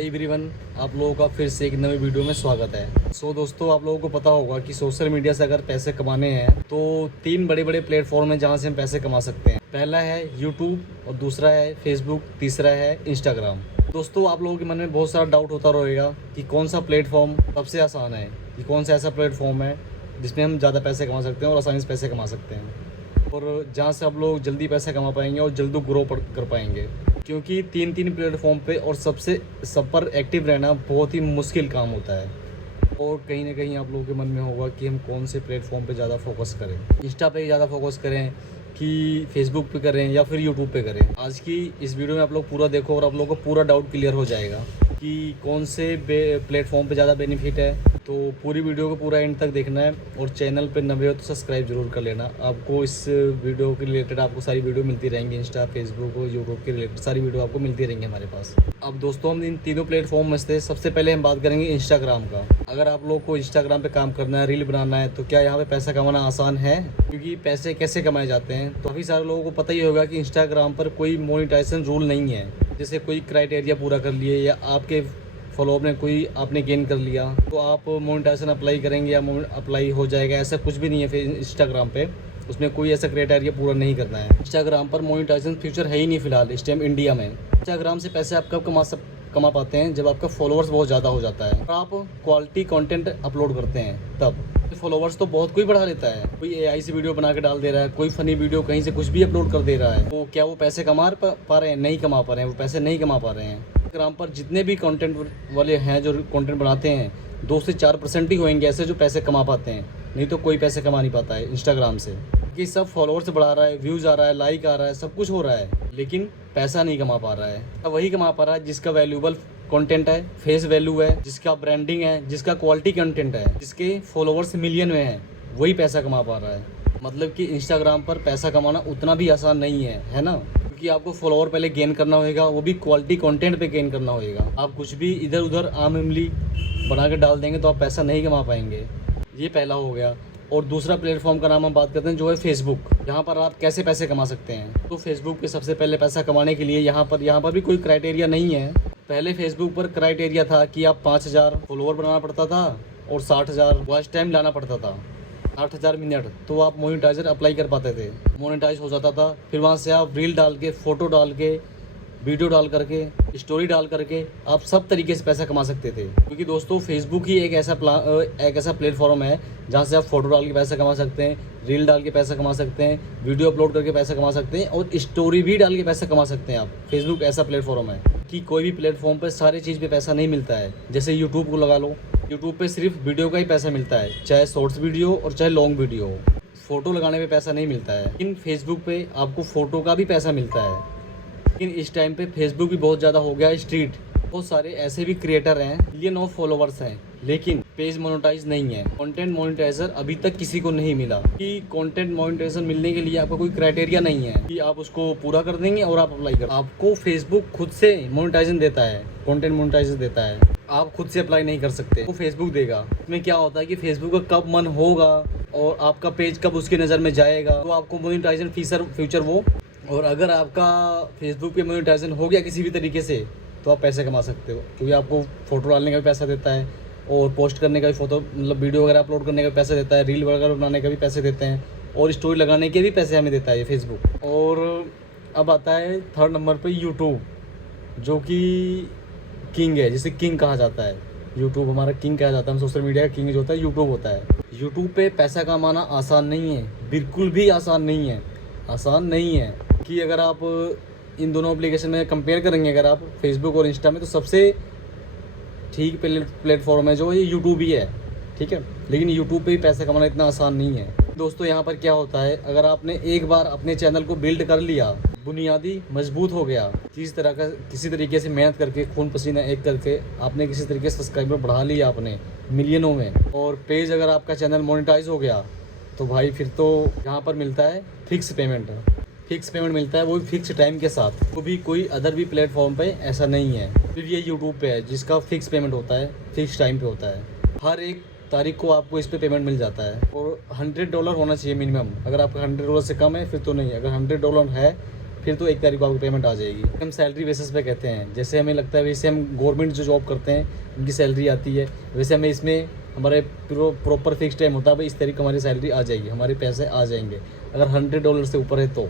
Hi everyone, आप लोगों का फिर से एक नई वीडियो में स्वागत है। दोस्तों, आप लोगों को पता होगा कि सोशल मीडिया से अगर पैसे कमाने हैं तो तीन बड़े बड़े प्लेटफॉर्म हैं जहां से हम पैसे कमा सकते हैं। पहला है यूट्यूब और दूसरा है फेसबुक, तीसरा है इंस्टाग्राम। दोस्तों, आप लोगों के मन में बहुत सारा डाउट होता रहेगा कि कौन सा प्लेटफॉर्म सबसे आसान है, कि कौन सा ऐसा प्लेटफॉर्म है जिसमें हम ज़्यादा पैसे कमा सकते हैं और आसानी से पैसे कमा सकते हैं और जहाँ से आप लोग जल्दी पैसे कमा पाएंगे और जल्दी ग्रो कर पाएंगे। क्योंकि तीन प्लेटफॉर्म पे और सब पर एक्टिव रहना बहुत ही मुश्किल काम होता है। और कहीं ना कहीं आप लोगों के मन में होगा कि हम कौन से प्लेटफॉर्म पे ज़्यादा फोकस करें, इंस्टा पे ज़्यादा फोकस करें कि फेसबुक पे करें या फिर यूट्यूब पे करें। आज की इस वीडियो में आप लोग पूरा देखो और आप लोगों को पूरा डाउट क्लियर हो जाएगा कि कौन से प्लेटफॉर्म पे ज़्यादा बेनिफिट है। तो पूरी वीडियो को पूरा एंड तक देखना है और चैनल पे नए हो तो सब्सक्राइब जरूर कर लेना। आपको इस वीडियो के रिलेटेड आपको सारी वीडियो मिलती रहेंगी, इंस्टा, फेसबुक और यूट्यूब के रिलेटेड सारी वीडियो आपको मिलती रहेंगी हमारे पास। अब दोस्तों, हम इन तीनों प्लेटफॉर्म में से सबसे पहले हम बात करेंगे इंस्टाग्राम का। अगर आप लोग को इंस्टाग्राम पे काम करना है, रील बनाना है, तो क्या यहाँ पे पैसा कमाना आसान है? क्योंकि पैसे कैसे कमाए जाते हैं तो काफ़ी सारे लोगों को पता ही होगा कि इंस्टाग्राम पर कोई मोनेटाइजेशन रूल नहीं है। जैसे कोई क्राइटेरिया पूरा कर लिए या आपके फॉलोअर ने कोई आपने गेन कर लिया तो आप मोनेटाइजेशन अप्लाई करेंगे या अप्लाई हो जाएगा, ऐसा कुछ भी नहीं है। फिर इंस्टाग्राम पे उसमें कोई ऐसा क्राइटेरिया पूरा नहीं करना है। इंस्टाग्राम पर मोनेटाइजेशन फ्यूचर है ही नहीं फिलहाल इस टाइम इंडिया में। इंस्टाग्राम से पैसे आप कब कमा पाते हैं? जब आपका फॉलोअर्स बहुत ज़्यादा हो जाता है और आप क्वालिटी कंटेंट अपलोड करते हैं तब। फॉलोअर्स तो बहुत कोई बढ़ा लेता है, कोई एआई से वीडियो बना के डाल दे रहा है, कोई फनी वीडियो कहीं से कुछ भी अपलोड कर दे रहा है। तो क्या वो पैसे कमा पा रहे हैं? नहीं कमा पा रहे हैं, वो पैसे नहीं कमा पा रहे हैं। इंस्टाग्राम पर जितने भी कंटेंट वाले हैं जो कंटेंट बनाते हैं 2 से 4% ही होंगे ऐसे जो पैसे कमा पाते हैं, नहीं तो कोई पैसे कमा नहीं पाता है इंस्टाग्राम से। कि सब फॉलोअर्स बढ़ा रहा है, व्यूज़ आ रहा है, लाइक आ रहा है, सब कुछ हो रहा है, लेकिन पैसा नहीं कमा पा रहा है। अब वही कमा पा रहा है जिसका वैल्यूएबल कंटेंट है, फेस वैल्यू है, जिसका ब्रांडिंग है, जिसका क्वालिटी कंटेंट है, जिसके फॉलोअर्स मिलियन में हैं, वही पैसा कमा पा रहा है। मतलब कि इंस्टाग्राम पर पैसा कमाना उतना भी आसान नहीं है ना? क्योंकि आपको फॉलोअर पहले गेन करना होगा, वो भी क्वालिटी कंटेंट पे गेन करना होगा। आप कुछ भी इधर उधर आम इमली बना के डाल देंगे तो आप पैसा नहीं कमा पाएंगे। ये पहला हो गया। और दूसरा प्लेटफॉर्म का नाम हम बात करते हैं जो है फेसबुक। यहाँ पर आप कैसे पैसे कमा सकते हैं? तो फेसबुक पे सबसे पहले पैसा कमाने के लिए यहाँ पर भी कोई क्राइटेरिया नहीं है। पहले फेसबुक पर क्राइटेरिया था कि आप 5000 फॉलोअर बनाना पड़ता था और 60,000 वॉच टाइम लाना पड़ता था, 60,000 मिनट, तो आप मोनेटाइजर अप्लाई कर पाते थे, मोनेटाइज हो जाता था। फिर वहाँ से आप रील डाल के, फोटो डाल के, वीडियो डाल करके, स्टोरी डाल करके आप सब तरीके से पैसा कमा सकते थे। क्योंकि दोस्तों, फेसबुक ही एक ऐसा प्लेटफॉर्म है जहाँ से आप फोटो डाल के पैसा कमा सकते हैं, रील डाल के पैसा कमा सकते हैं, वीडियो अपलोड करके पैसा कमा सकते हैं और स्टोरी भी डाल के पैसा कमा सकते हैं आप। फेसबुक ऐसा प्लेटफॉर्म है कि कोई भी प्लेटफॉर्म पर सारी चीज़ पे पैसा नहीं मिलता है। जैसे यूट्यूब को लगा लो, यूट्यूब पे सिर्फ वीडियो का ही पैसा मिलता है, चाहे शॉर्ट्स वीडियो और चाहे लॉन्ग वीडियो हो। फोटो लगाने पे पैसा नहीं मिलता है। लेकिन फेसबुक पे आपको फोटो का भी पैसा मिलता है। लेकिन इस टाइम पे फेसबुक भी बहुत ज़्यादा हो गया स्ट्रीट। बहुत सारे ऐसे भी क्रिएटर हैं, मिलियन ऑफ फॉलोवर्स हैं, लेकिन पेज मोनेटाइज नहीं है। कंटेंट मोनेटाइजर अभी तक किसी को नहीं मिला। कि कंटेंट मोनेटाइजेशन मिलने के लिए आपका कोई क्राइटेरिया नहीं है कि आप उसको पूरा कर देंगे और आप अप्लाई कर। आपको फेसबुक खुद से मोनेटाइजेशन देता है, कंटेंट मोनेटाइजेशन देता है, आप खुद से अप्लाई नहीं कर सकते, वो फेसबुक देगा। इसमें क्या होता है कि फेसबुक का कब मन होगा और आपका पेज कब उसकी नज़र में जाएगा तो आपको मोनेटाइजेशन फ्यूचर वो। और अगर आपका फेसबुक पे मोनेटाइजेशन हो गया किसी भी तरीके से तो आप पैसे कमा सकते हो, क्योंकि आपको फ़ोटो डालने का भी पैसा देता है और पोस्ट करने का भी, फोटो मतलब वीडियो वगैरह अपलोड करने का भी पैसा देता है, रील वगैरह बनाने का भी पैसे देते हैं और स्टोरी लगाने के भी पैसे हमें देता है ये फेसबुक। और अब आता है थर्ड नंबर पर यूट्यूब, जो कि किंग है, जिसे किंग कहा जाता है। यूट्यूब हमारा किंग कहा जाता है, हम सोशल मीडिया का किंग जो होता है यूट्यूब होता है। यूट्यूब पे पैसा कमाना आसान नहीं है, बिल्कुल भी आसान नहीं है। आसान नहीं है कि अगर आप इन दोनों एप्लीकेशन में कंपेयर करेंगे, अगर आप फेसबुक और इंस्टा में, तो सबसे ठीक प्लेटफॉर्म है जो ये यूट्यूब ही है, ठीक है। लेकिन यूट्यूब पे भी पैसा कमाना इतना आसान नहीं है। दोस्तों, यहाँ पर क्या होता है, अगर आपने एक बार अपने चैनल को बिल्ड कर लिया, बुनियादी मजबूत हो गया, किसी तरीके से मेहनत करके, खून पसीना एक करके आपने किसी तरीके से सब्सक्राइबर बढ़ा लिया आपने मिलियनों में, और पेज अगर आपका चैनल मोनेटाइज हो गया तो भाई फिर तो यहाँ पर मिलता है फिक्स पेमेंट मिलता है, वो भी फिक्स टाइम के साथ। वो भी कोई अदर भी प्लेटफॉर्म पे ऐसा नहीं है, फिर ये यूट्यूब पे है जिसका फिक्स पेमेंट होता है, फिक्स टाइम पे होता है। हर एक तारीख को आपको इस पे पेमेंट मिल जाता है और $100 होना चाहिए मिनिमम। अगर आपका $100 से कम है फिर तो नहीं, अगर $100 है फिर तो 1 तारीख को आपकी पेमेंट आ जाएगी। हम सैलरी बेसिस पे कहते हैं, जैसे हमें लगता है वैसे हम गवर्नमेंट जो जॉब करते हैं उनकी सैलरी आती है, वैसे हमें इसमें हमारे प्रॉपर फिक्स टाइम होता है, भाई इस तारीख को हमारी सैलरी आ जाएगी, हमारे पैसे आ जाएंगे। अगर $100 से ऊपर है तो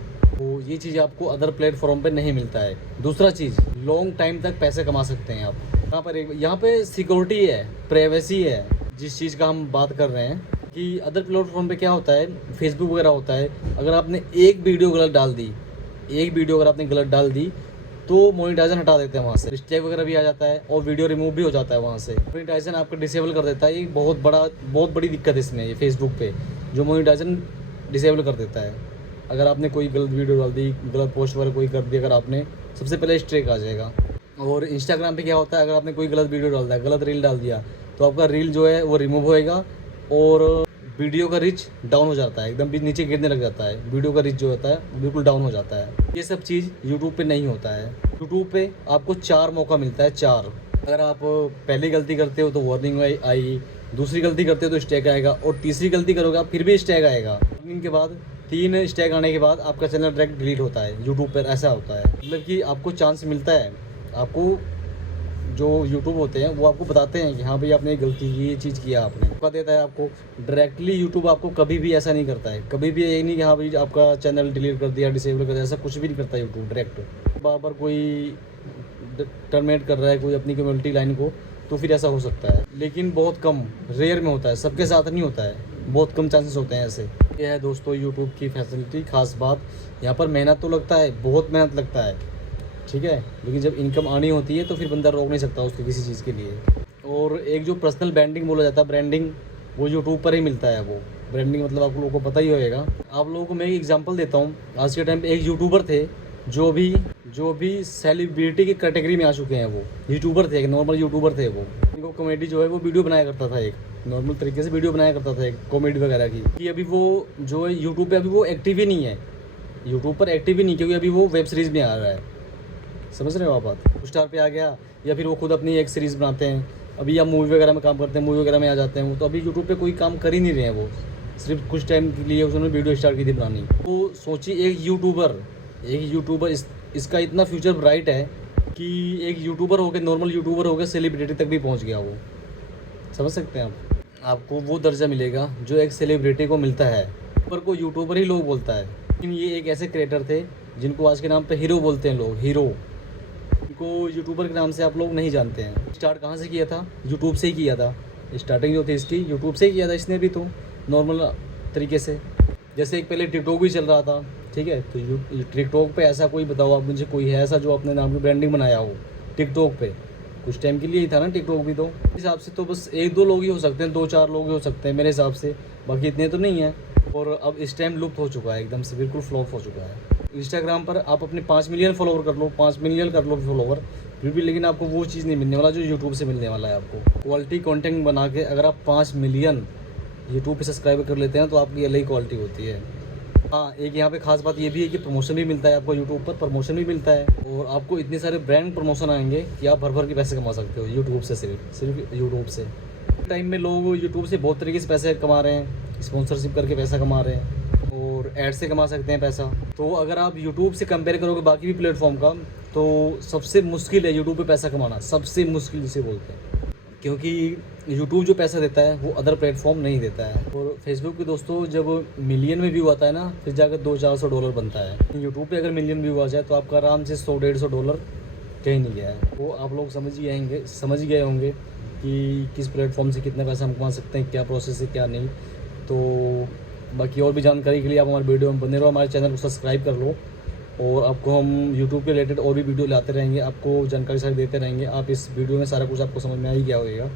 ये चीज़ आपको अदर प्लेटफॉर्म पे नहीं मिलता है। दूसरा चीज़, लॉन्ग टाइम तक पैसे कमा सकते हैं आप। यहाँ पे सिक्योरिटी है, प्राइवेसी है, जिस चीज़ का हम बात कर रहे हैं कि अदर प्लेटफॉर्म पे क्या होता है, फेसबुक वगैरह होता है, अगर आपने एक वीडियो गलत डाल दी, एक वीडियो अगर आपने गलत डाल दी तो मोनेटाइजन हटा देते हैं वहाँ से, स्ट्राइक वगैरह भी आ जाता है और वीडियो रिमूव भी हो जाता है वहाँ से। मोनेटाइजन आपका डिसेबल कर देता है, ये बहुत बड़ी दिक्कत है इसमें, ये फेसबुक पे जो मोनेटाइजन डिसेबल कर देता है। अगर आपने कोई गलत वीडियो डाल दी, गलत पोस्ट वगैरह कोई कर दी, अगर आपने, सबसे पहले स्ट्राइक आ जाएगा। और इंस्टाग्राम पे क्या होता है, अगर आपने कोई गलत वीडियो डाल दिया, गलत रील डाल दिया, तो आपका रील जो है वो रिमूव होएगा और वीडियो का रीच डाउन हो जाता है, एकदम भी नीचे गिरने लग जाता है, वीडियो का रीच जो होता है बिल्कुल डाउन हो जाता है। ये सब चीज़ यूट्यूब पे नहीं होता है। यूट्यूब पे आपको 4 मौका मिलता है, 4। अगर आप पहली गलती करते हो तो वार्निंग आएगी, दूसरी गलती करते हो तो स्ट्राइक आएगा, और तीसरी गलती करोगे आप फिर भी स्ट्राइक आएगा। वार्निंग के बाद 3 स्ट्राइक आने के बाद आपका चैनल डायरेक्ट डिलीट होता है यूट्यूब पर, ऐसा होता है। मतलब कि आपको चांस मिलता है, आपको जो यूट्यूब होते हैं वो आपको बताते हैं कि हाँ भाई आपने गलती की, ये चीज़ किया आपने, मौका देता है आपको। डायरेक्टली यूट्यूब आपको कभी भी ऐसा नहीं करता है, कभी भी ये नहीं कि हाँ भाई आपका चैनल डिलीट कर दिया, डिसेबल कर दिया, ऐसा कुछ भी नहीं करता यूट्यूब डायरेक्ट। बार कोई टर्मिनेट कर रहा है कोई अपनी कम्युनिटी लाइन को, तो फिर ऐसा हो सकता है, लेकिन बहुत कम, रेयर में होता है, सबके साथ नहीं होता है, बहुत कम चांसेस होते हैं ऐसे। ये है दोस्तों यूट्यूब की फैसिलिटी, खास बात यहाँ पर मेहनत तो लगता है, बहुत मेहनत लगता है, ठीक है, लेकिन जब इनकम आनी होती है तो फिर बंदा रोक नहीं सकता उसको किसी चीज़ के लिए। और एक जो पर्सनल ब्रांडिंग बोला जाता है, ब्रांडिंग, वो यूट्यूब पर ही मिलता है। वो ब्रांडिंग मतलब आप लोगों को पता ही होएगा। आप लोगों को मैं एक एग्जांपल देता हूँ। आज के टाइम पे एक यूट्यूबर थे जो भी सेलिब्रिटी की कैटेगरी में आ चुके हैं। वो यूट्यूबर थे, एक नॉर्मल यूट्यूबर थे। वो इनको कॉमेडी जो है वो वीडियो बनाया करता था, एक नॉर्मल तरीके से वीडियो बनाया करता था, एक कॉमेडी वगैरह की। कि अभी वो जो है यूट्यूब पर अभी वो एक्टिव ही नहीं है, यूट्यूब पर एक्टिव ही नहीं, क्योंकि अभी वो वेब सीरीज़ में आ रहा है। समझ रहे हो आप बात? स्टार पे आ गया, या फिर वो खुद अपनी एक सीरीज़ बनाते हैं। अभी या मूवी वगैरह में काम करते हैं, मूवी वगैरह में आ जाते हैं वो, तो अभी यूट्यूब पे कोई काम कर ही नहीं रहे हैं। वो सिर्फ कुछ टाइम के लिए उन्होंने वीडियो स्टार्ट की थी बनानी। तो सोचिए एक यूट्यूबर इसका इतना फ्यूचर ब्राइट है कि एक यूट्यूबर होकर, नॉर्मल यूट्यूबर होकर सेलिब्रिटी तक भी पहुँच गया वो। समझ सकते हैं आप? आपको वो दर्जा मिलेगा जो एक सेलिब्रिटी को मिलता है। यूट्यूबर को यूट्यूबर ही लोग बोलता है, लेकिन ये एक ऐसे क्रिएटर थे जिनको आज के नाम पे हीरो बोलते हैं लोग, हीरो। इनको यूट्यूबर के नाम से आप लोग नहीं जानते हैं। स्टार्ट कहाँ से किया था? यूट्यूब से ही किया था। स्टार्टिंग जो थी इसकी यूट्यूब से ही किया था इसने भी, तो नॉर्मल तरीके से। जैसे एक पहले टिकटॉक भी चल रहा था, ठीक है, तो टिकटॉक पे ऐसा कोई बताओ आप मुझे, कोई है ऐसा जो अपने नाम की ब्रांडिंग बनाया हो टिकटॉक पे? कुछ टाइम के लिए ही था ना टिकटॉक भी, तो इस हिसाब से तो बस 1-2 लोग ही हो सकते हैं, 2-4 लोग ही हो सकते हैं मेरे हिसाब से, बाकी इतने तो नहीं है। और अब इस टाइम लुप्त हो चुका है, एकदम से बिल्कुल फ्लॉप हो चुका है। इंस्टाग्राम पर आप अपने 5 मिलियन फॉलोवर कर लो, 5 मिलियन कर लो फॉलोवर, फिर भी लेकिन आपको वो चीज़ नहीं मिलने वाला जो यूट्यूब से मिलने वाला है आपको। क्वालिटी कंटेंट बना के अगर आप 5 मिलियन यूट्यूब पे सब्सक्राइबर कर लेते हैं तो आपकी अलग ही क्वालिटी होती है। हाँ, एक यहाँ पे खास बात ये भी है कि प्रमोशन भी मिलता है आपको, यूट्यूब पर प्रमोशन भी मिलता है, और आपको इतने सारे ब्रांड प्रमोशन आएंगे कि आप भर के पैसे कमा सकते हो यूट्यूब से, सिर्फ यूट्यूब से। टाइम में लोग यूट्यूब से बहुत तरीके से पैसे कमा रहे हैं, स्पॉन्सरशिप करके पैसा कमा रहे हैं, और ऐड से कमा सकते हैं पैसा। तो अगर आप यूट्यूब से कंपेयर करोगे बाकी भी प्लेटफॉर्म का, तो सबसे मुश्किल है यूट्यूब पे पैसा कमाना, सबसे मुश्किल जिसे बोलते हैं, क्योंकि यूट्यूब जो पैसा देता है वो अदर प्लेटफॉर्म नहीं देता है। और फेसबुक पे दोस्तों जब मिलियन में व्यू आता है ना, फिर जाकर $200-400 बनता है। यूट्यूब पे अगर मिलियन व्यू आ जाए तो आपका आराम से $100-150 कहीं नहीं गया है। वो आप लोग समझ गए होंगे कि किस प्लेटफॉर्म से कितना पैसा हम कमा सकते हैं, क्या प्रोसेस है क्या नहीं। तो बाकी और भी जानकारी के लिए आप हमारे वीडियो में बने रहो, हमारे चैनल को सब्सक्राइब कर लो, और आपको हम यूट्यूब के रिलेटेड और भी वीडियो लाते रहेंगे, आपको जानकारी सारी देते रहेंगे। आप इस वीडियो में सारा कुछ आपको समझ में आ ही गया होगा।